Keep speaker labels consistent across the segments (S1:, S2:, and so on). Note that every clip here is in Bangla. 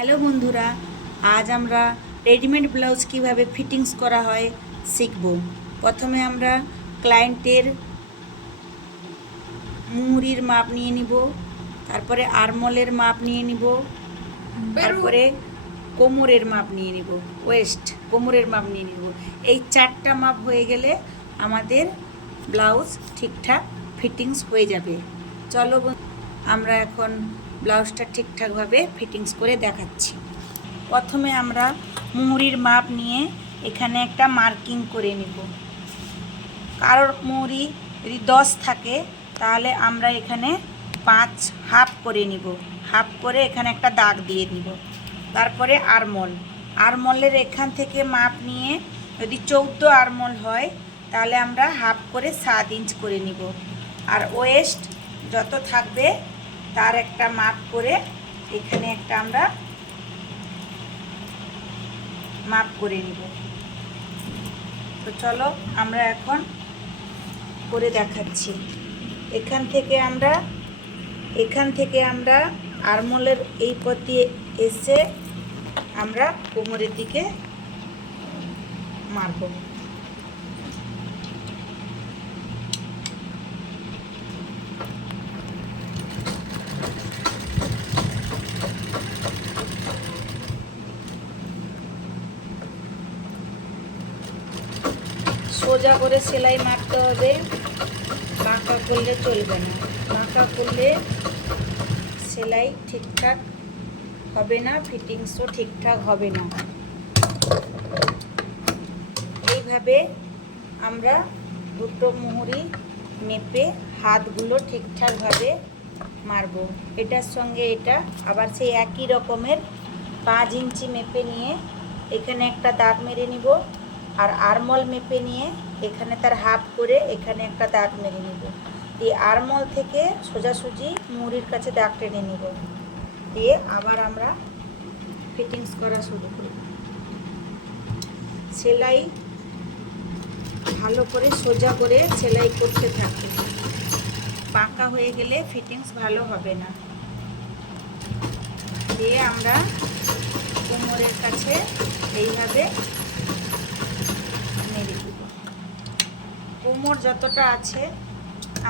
S1: হ্যালো বন্ধুরা আজ আমরা রেডিমেড ব্লাউজ কীভাবে ফিটিংস করা হয় শিখব। প্রথমে আমরা ক্লায়েন্টের মুহুরির মাপ নিয়ে নিব তারপরে আরমলের মাপ নিয়ে নিব তারপরে কোমরের মাপ নিয়ে নিব ওয়েস্ট কোমরের মাপ নিয়ে নিব। এই চারটা মাপ হয়ে গেলে আমাদের ব্লাউজ ঠিকঠাক ফিটিংস হয়ে যাবে। চলো বন্ধু, আমরা এখন ব্লাউজটা ঠিকঠাকভাবে ফিটিংস করে দেখাচ্ছি। প্রথমে আমরা মুহুরির মাপ নিয়ে এখানে একটা মার্কিং করে নিব। কারোর মুহুরি যদি দশ থাকে, তাহলে আমরা এখানে পাঁচ হাফ করে নিব। হাফ করে এখানে একটা দাগ দিয়ে নিব। তারপরে আরমল। আরমলের এখান থেকে মাপ নিয়ে যদি চৌদ্দো আরমল হয়, তাহলে আমরা হাফ করে সাত ইঞ্চ করে নিব। আর ওয়েস্ট যত থাকবে তার একটা মাপ করে এখানে একটা আমরা মাপ করে নিব। তো চলো আমরা এখন করে দেখাচ্ছি। এখান থেকে আমরা, এখান থেকে আমরা আরমলের এই পথে এসে আমরা কোমরের দিকে মারব। সোজা করে সেলাই মারতে হবে। বাঁকা করলে চলবে না। বাঁকা করলে সেলাই ঠিকঠাক হবে না, ফিটিংসও ঠিকঠাক হবে না। এইভাবে আমরা দুটো মুহুরি মেপে হাতগুলো ঠিকঠাকভাবে মারবো। এটার সঙ্গে এটা, আবার সেই একই রকমের পাঁচ ইঞ্চি মেপে নিয়ে এখানে একটা দাগ মেরে নিব। আর আরমল মেপে নিয়ে এখানে তার হাফ করে এখানে একটা দাগ মেরে নিব। এই আরমল থেকে সোজাসুজি মুড়ির কাছে দাগ টেনে নিব। দিয়ে আবার আমরা ফিটিংস করা শুরু করব সেলাই ভালো করে সোজা করে সেলাই করতে থাকবে পাকা হয়ে গেলে ফিটিংস ভালো হবে না। দিয়ে আমরা কোমরের কাছে এইভাবে মেরে দিব কোমর যতটা আছে,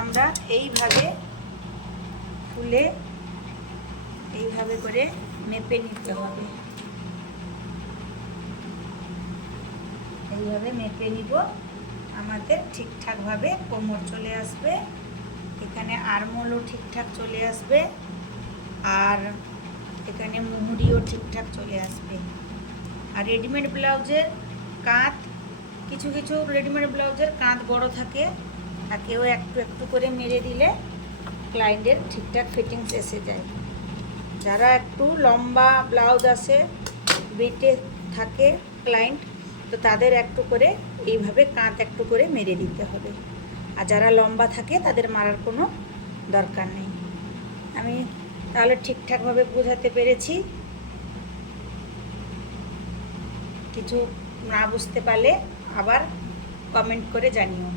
S1: আমরা এইভাবে ফুলে এইভাবে করে মেপে নিতে হবে। এইভাবে মেপে নিব। আমাদের ঠিকঠাকভাবে কোমর চলে আসবে। এখানে আরমোলও ঠিকঠাক চলে আসবে আর এখানে মুহুরিও ঠিকঠাক চলে আসবে। আর রেডিমেড ব্লাউজের কাঁধ কিছু কিছু রেডিমেড ব্লাউজের কাঁধ বড় থাকে কেউ একটু একটু করে মেরে দিলে ক্লায়েন্টের ঠিকঠাক ফিটিংস এসে যায়। যারা একটু লম্বা ব্লাউজ আসে বেটে থাকে ক্লায়েন্ট তো তাদের একটু করে এইভাবে কাঁধ একটু করে মেরে দিতে হবে। আর যারা লম্বা থাকে, তাদের মারার কোনো দরকার নেই। আমি তাহলে ঠিকঠাকভাবে বোঝাতে পেরেছি। কিছু না বুঝতে পারলে আবার কমেন্ট করে জানিও।